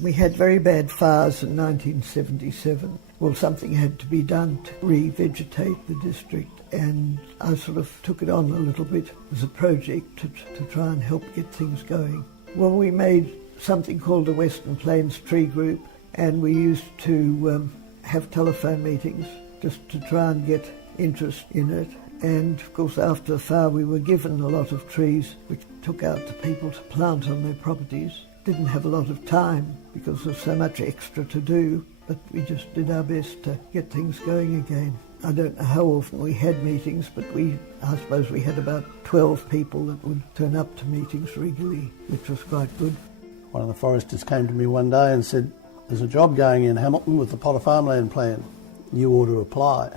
We had very bad fires in 1977. Well, something had to be done to revegetate the district, and I sort of took it on a little bit as a project to try and help get things going. Well, we made something called the Western Plains Tree Group, and we used to have telephone meetings just to try and get interest in it. And of course, after the fire, we were given a lot of trees, which took out the people to plant on their properties. Didn't have a lot of time because there's so much extra to do, but we just did our best to get things going again. I don't know how often we had meetings, but I suppose we had about 12 people that would turn up to meetings regularly, which was quite good. One of the foresters came to me one day and said, "There's a job going in Hamilton with the Potter Farmland plan. You ought to apply."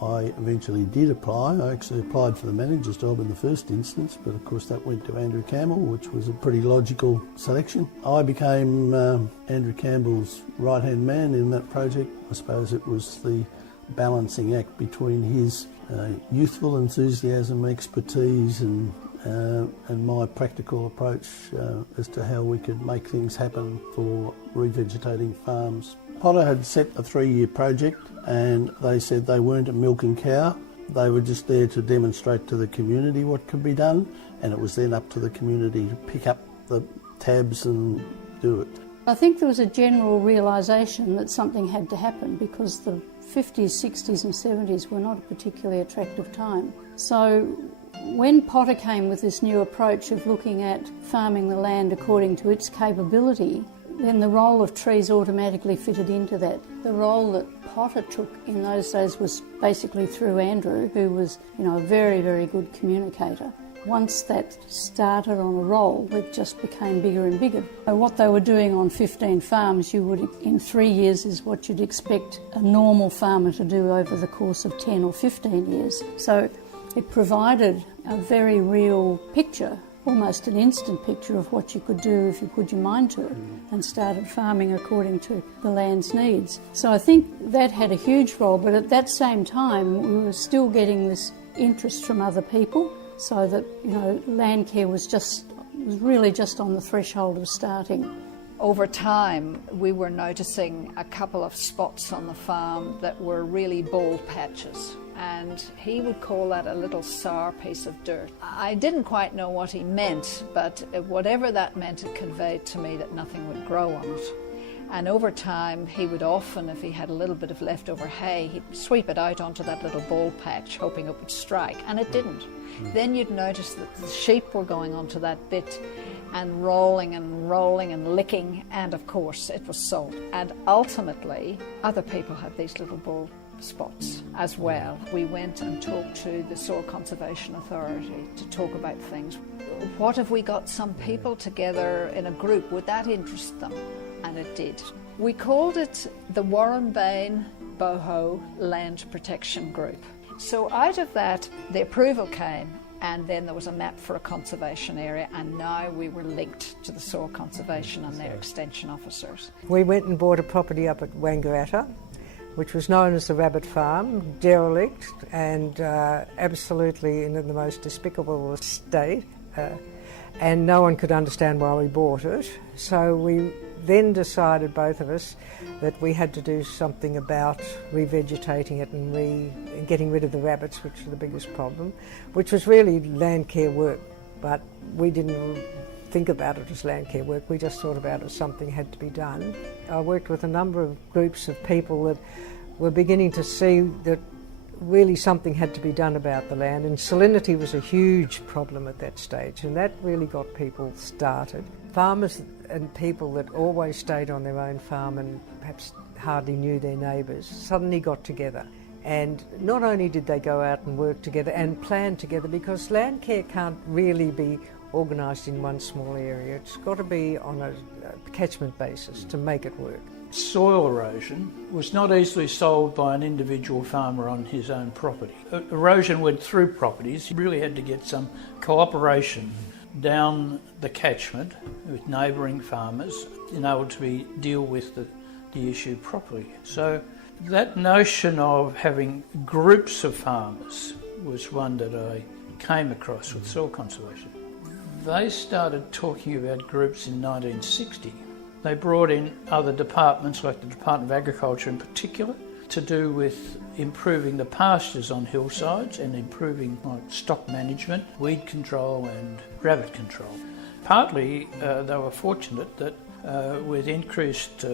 I eventually did apply. I actually applied for the manager's job in the first instance, but of course that went to Andrew Campbell, which was a pretty logical selection. I became Andrew Campbell's right-hand man in that project. I suppose it was the balancing act between his youthful enthusiasm, expertise and my practical approach as to how we could make things happen for revegetating farms. Potter had set a 3-year project, and they said they weren't a milking cow. They were just there to demonstrate to the community what could be done, and it was then up to the community to pick up the tabs and do it. I think there was a general realisation that something had to happen because the 50s, 60s and 70s were not a particularly attractive time. So when Potter came with this new approach of looking at farming the land according to its capability, then the role of trees automatically fitted into that. The role that Potter took in those days was basically through Andrew, who was, a very, very good communicator. Once that started on a roll, it just became bigger and bigger. What they were doing on 15 farms, in 3 years is what you'd expect a normal farmer to do over the course of 10 or 15 years. So it provided a very real picture, almost an instant picture of what you could do if you put your mind to it and started farming according to the land's needs. So I think that had a huge role, but at that same time we were still getting this interest from other people, so that Landcare was really just on the threshold of starting. Over time, we were noticing a couple of spots on the farm that were really bald patches, and he would call that a little sour piece of dirt. I didn't quite know what he meant, but whatever that meant, it conveyed to me that nothing would grow on it. And over time, he would often, if he had a little bit of leftover hay, he'd sweep it out onto that little bald patch, hoping it would strike, and it didn't. Then you'd notice that the sheep were going onto that bit and rolling and licking, and of course it was salt. And ultimately, other people had these little bald spots as well. We went and talked to the Soil Conservation Authority to talk about things. What if we got some people together in a group? Would that interest them? And it did. We called it the Warrenbane Boho Land Protection Group. So out of that, the approval came, and then there was a map for a conservation area, and now we were linked to the Soil Conservation and their extension officers. We went and bought a property up at Wangaratta, which was known as the Rabbit Farm, derelict and absolutely in the most despicable state, and no one could understand why we bought it. So we then decided, both of us, that we had to do something about revegetating it and getting rid of the rabbits, which were the biggest problem, which was really landcare work, but we didn't think about it as landcare work. We just thought about it as something had to be done. I worked with a number of groups of people that were beginning to see that really something had to be done about the land, and salinity was a huge problem at that stage, and that really got people started. Farmers and people that always stayed on their own farm and perhaps hardly knew their neighbours suddenly got together, and not only did they go out and work together and plan together, because landcare can't really be organised in one small area. It's got to be on a catchment basis to make it work. Soil erosion was not easily solved by an individual farmer on his own property. Erosion went through properties. You really had to get some cooperation down the catchment with neighbouring farmers in order to deal with the issue properly. So that notion of having groups of farmers was one that I came across with soil conservation. They started talking about groups in 1960. They brought in other departments, like the Department of Agriculture in particular, to do with improving the pastures on hillsides and improving stock management, weed control and rabbit control. Partly they were fortunate that with increased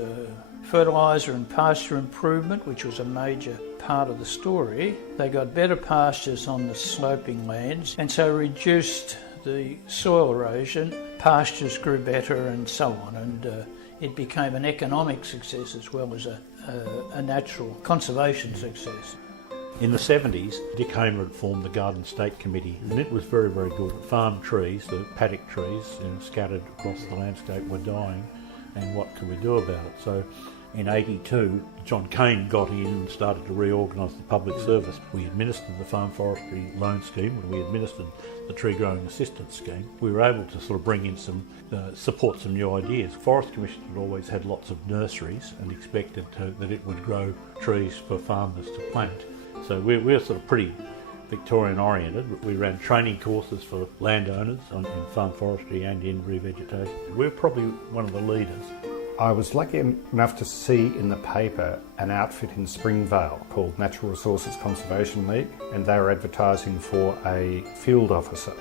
fertiliser and pasture improvement, which was a major part of the story, they got better pastures on the sloping lands and so reduced the soil erosion, pastures grew better and so on, and it became an economic success as well as a natural conservation success. In the 70s, Dick Hamer had formed the Garden State Committee, and it was very, very good. Farm trees, the paddock trees scattered across the landscape were dying, and what could we do about it? So in 82, John Cain got in and started to reorganise the public service. We administered the Farm Forestry Loan Scheme, and we administered the Tree Growing Assistance Scheme. We were able to sort of bring in some support some new ideas. Forest Commission had always had lots of nurseries and expected that it would grow trees for farmers to plant. So we're sort of pretty Victorian oriented. We ran training courses for landowners in farm forestry and in revegetation. We're probably one of the leaders. I was lucky enough to see in the paper an outfit in Springvale called Natural Resources Conservation League, and they were advertising for a field officer.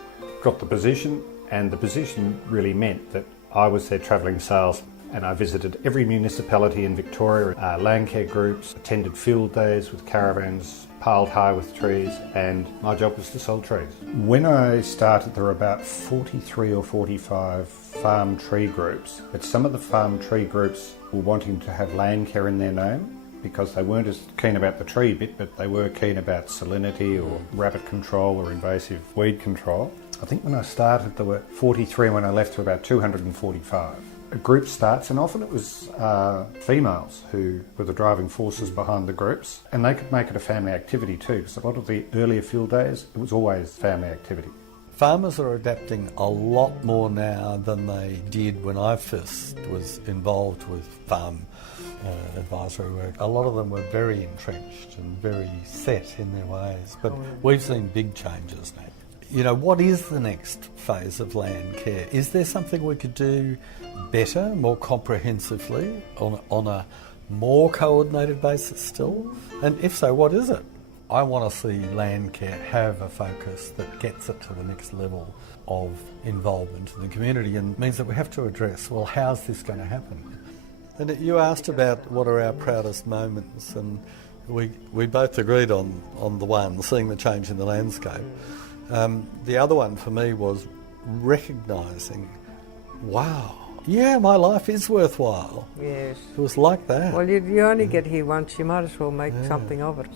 Got the position, and the position really meant that I was their travelling salesman, and I visited every municipality in Victoria, Landcare groups, attended field days with caravans, piled high with trees, and my job was to sell trees. When I started, there were about 43 or 45 farm tree groups, but some of the farm tree groups were wanting to have Landcare in their name because they weren't as keen about the tree bit, but they were keen about salinity or rabbit control or invasive weed control. I think when I started there were 43, and when I left there were about 245. A group starts, and often it was females who were the driving forces behind the groups, and they could make it a family activity too, because a lot of the earlier field days, it was always family activity. Farmers are adapting a lot more now than they did when I first was involved with farm advisory work. A lot of them were very entrenched and very set in their ways, but we've seen big changes now. You know, what is the next phase of land care? Is there something we could do better, more comprehensively, on a more coordinated basis still? And if so, what is it? I want to see land care have a focus that gets it to the next level of involvement in the community, and means that we have to address, well, how's this going to happen? And you asked about what are our proudest moments, and we both agreed on the one, seeing the change in the landscape. The other one for me was recognising, wow, yeah, my life is worthwhile. Yes. It was like that. Well, you only get here once, you might as well make something of it.